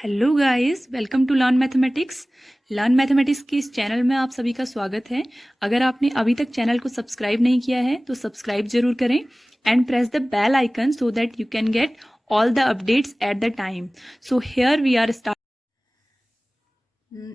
Hello guys, welcome to learn mathematics के इस channel में आप सभी का स्वागत है। अगर आपने अभी तक चैनल को सब्सक्राइब नहीं किया है तो सब्सक्राइब जरूर करें and press the bell icon so that you can get all the updates at the time. So here we are starting.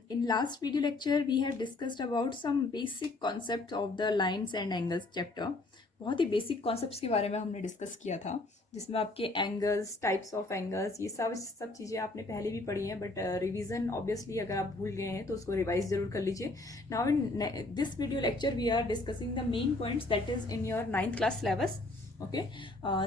In last video lecture we had discussed about some basic concepts of the lines and angles chapter. बहुत ही basic concepts के बारे में हमने discuss किया था, जिसमें आपके angles, types of angles, ये सब चीज़ें आपने पहले भी पढ़ी हैं, बट रिवीजन ऑब्वियसली अगर आप भूल गए हैं तो उसको रिवाइज जरूर कर लीजिए. Now in this video lecture we are discussing the main points that is in your 9th class syllabus. Okay,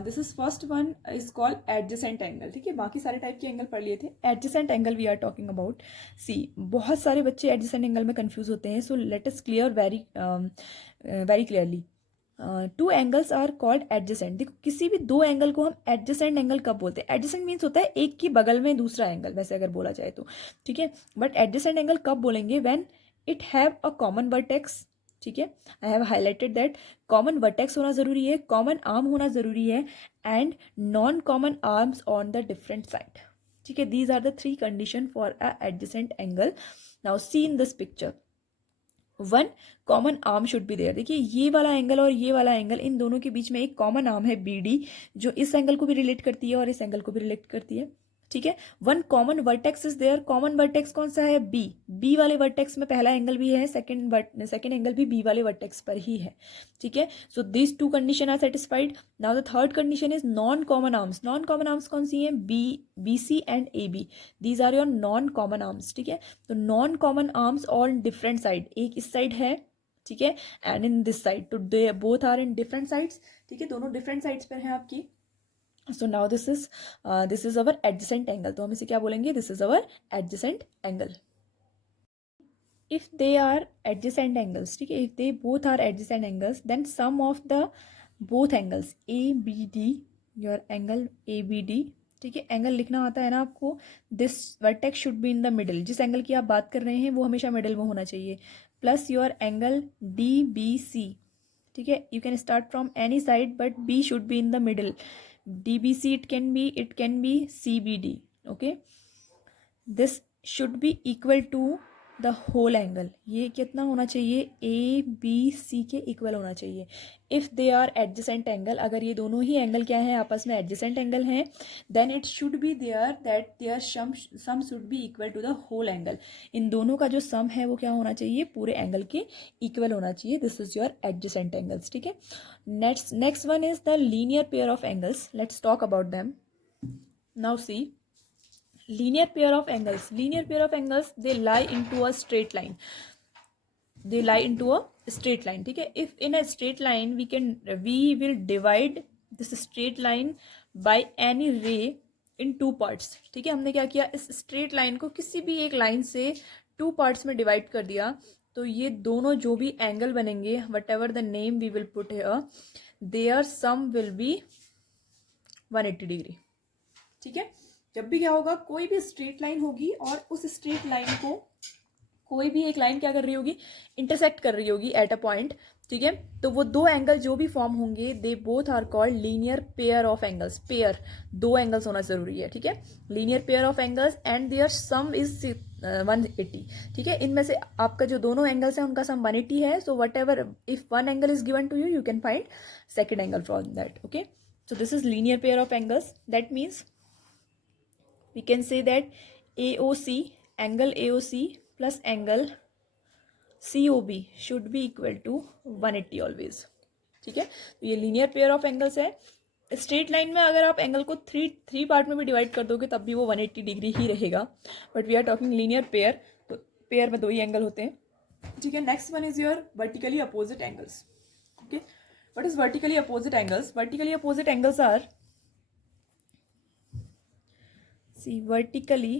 this is first one is called adjacent angle. ठीक है, बाकी सारे टाइप के एंगल पढ़ लिए थे. Adjacent angle we are talking about. See, बहुत सारे बच्चे एडजेसेंट एंगल में कंफ्यूज होते हैं, so let us clear very clearly. Two angles are called adjacent. देखो, किसी भी दो एंगल को हम एडजेसेंट एंगल कब बोलते हैं? एडजेसेंट मीन्स होता है एक की बगल में दूसरा एंगल, वैसे अगर बोला जाए तो. ठीक है, बट एडजेसेंट एंगल कब बोलेंगे? When it have a common vertex. ठीक है, I have highlighted that common vertex होना जरूरी है, कॉमन आर्म होना जरूरी है, and non common arms on the different side. ठीक है, these are the three condition for a adjacent angle. Now see in this picture, one common arm should be there. देखिए, ये वाला एंगल और ये वाला एंगल, इन दोनों के बीच में एक कॉमन आर्म है बी डी, जो इस एंगल को भी रिलेट करती है और इस एंगल को भी रिलेट करती है. ठीक है, one common vertex is there. Common vertex कौन सा है? बी. बी वाले वर्टेक्स में पहला एंगल भी है, सेकंड एंगल भी बी वाले वर्टेक्स पर ही है. ठीक है, so this two condition are satisfied. Now the third condition is non common arms. Non common arms कौन सी है? B C and A B. These are your non common arms. ठीक है, तो non common arms on different side, एक इस side है, ठीक है, एंड इन दिस साइड, तो they both are in different sides. ठीक है, दोनों डिफरेंट साइड्स पर हैं आपकी. So now this is our adjacent angle. तो हम इसे क्या बोलेंगे? This is our adjacent angle. If they are adjacent angles, ठीक है, if they both are adjacent angles, then sum of the both angles A B D, your angle A B D. ठीक है, angle लिखना आता है ना आपको. This vertex should be in the middle. जिस एंगल की आप बात कर रहे हैं वो हमेशा मिडिल में होना चाहिए. Plus your angle D B C. ठीक है, you can start from any side but B should be in the middle. DBC it can be CBD. Okay, this should be equal to the whole angle. ये कितना होना चाहिए? ABC के equal होना चाहिए. If they are adjacent angle, अगर ये दोनों ही एंगल क्या है? आपस में एडजेसेंट एंगल हैं, then it should be there that their sum should be equal to the whole angle. इन दोनों का जो सम है वो क्या होना चाहिए? पूरे एंगल के इक्वल होना चाहिए. This is your adjacent angles. ठीक है, next one is the linear pair of angles. Let's talk about them. Now see, linear pair of angles, they lie into a straight line. ठीक है, if in a straight line we will divide this straight line by any ray in two parts. ठीक है, हमने क्या किया? इस straight line को किसी भी एक line से two parts में divide कर दिया, तो ये दोनों जो भी एंगल बनेंगे, whatever the name we will put here, their sum will be 180 degree. ठीक है, जब भी क्या होगा? कोई भी स्ट्रेट लाइन होगी और उस स्ट्रेट लाइन को कोई भी एक लाइन क्या कर रही होगी? इंटरसेक्ट कर रही होगी एट अ पॉइंट. ठीक है, तो वो दो एंगल जो भी फॉर्म होंगे, they both are called linear pair of angles. Pair, दो एंगल्स होना जरूरी है. ठीक है, linear pair of angles and their sum is 180. ठीक है, इनमें से आपका जो दोनों एंगल्स हैं उनका सम 180 है. So whatever, if one angle is given to you, you can find second angle from that. Okay, so this is linear pair of angles. That means we can say that AOC, angle AOC plus angle COB should be equal to 180 always. ठीक है, तो ये linear pair of angles है. Straight line में अगर आप angle को three part में भी डिवाइड कर दोगे तब भी वो 180 डिग्री ही रहेगा, but we are talking linear pair, तो पेयर में दो ही एंगल होते हैं. ठीक है, next one is your vertically opposite angles. Okay, what is vertically opposite angles? Vertically opposite angles are, see, vertically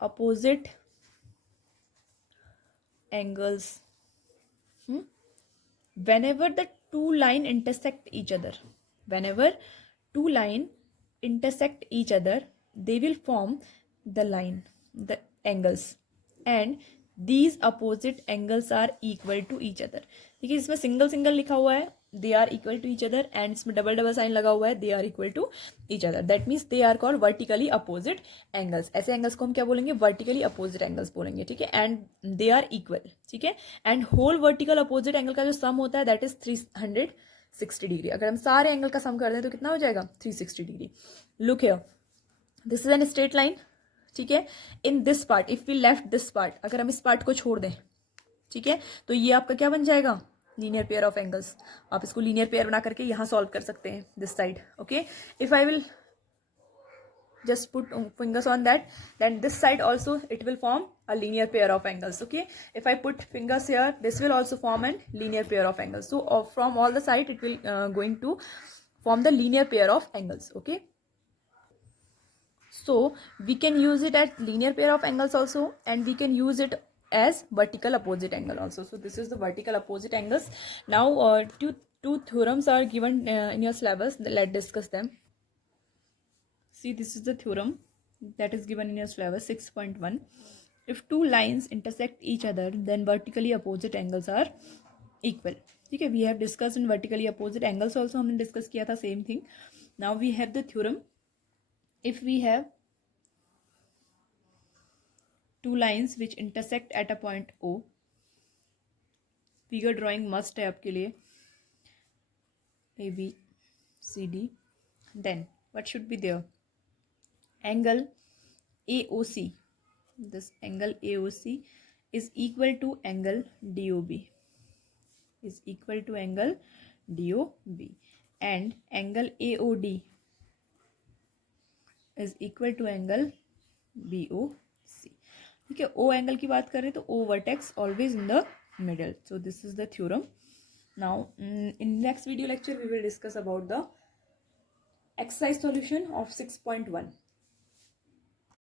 opposite angles, whenever the two line intersect each other, they will form the angles, and these opposite angles are equal to each other. देखिए, इसमें single लिखा हुआ है, they are equal to each other, and इसमें double double sign लगा हुआ है, they are equal to each other, that means they are called vertically opposite angles. ऐसे एंगल्स को हम क्या बोलेंगे, वर्टिकली अपोजिट एंगल्स बोलेंगे, ठीक है, एंड दे आर इक्वल, ठीक है। And whole vertical opposite angle का जो सम होता है दैट इज 360 डिग्री। अगर हम सारे एंगल का सम कर दें तो कितना हो जाएगा, 360 degree. Look here, this is an straight line, ठीक है। In this part if we left this part, अगर हम इस पार्ट को छोड़ दें, ठीक है, तो ये आपका क्या बन जाएगा, लीनियर पेयर ऑफ एंगल्स। आप इसको लीनियर पेयर बना करके यहाँ सॉल्व कर सकते हैं this side, okay. If I will just put fingers on that, then this side also it will form a linear pair of angles, okay. If I put fingers here, this will also form a linear pair of angles. So from all the side it will going to form the linear pair of angles, okay. So we can use it as linear pair of angles also, and we can use it as vertical opposite angle also. So this is the vertical opposite angles. Now two theorems are given in your syllabus. Let's discuss them. See, this is the theorem that is given in your syllabus 6.1. If two lines intersect each other, then vertically opposite angles are equal. ठीक है, we have discussed in vertically opposite angles also, हमने discuss किया था same thing. Now we have the theorem. If we have two lines which intersect at a point O, figure drawing must है आपके लिए, A B C D, then what should be there? Angle AOC, this angle AOC is equal to angle DOB, is equal to angle DOB, and angle AOD is equal to angle BOC, ठीक है। O angle की बात करें तो O vertex always in the middle. So this is the theorem. Now in next video lecture we will discuss about the exercise solution of 6.1.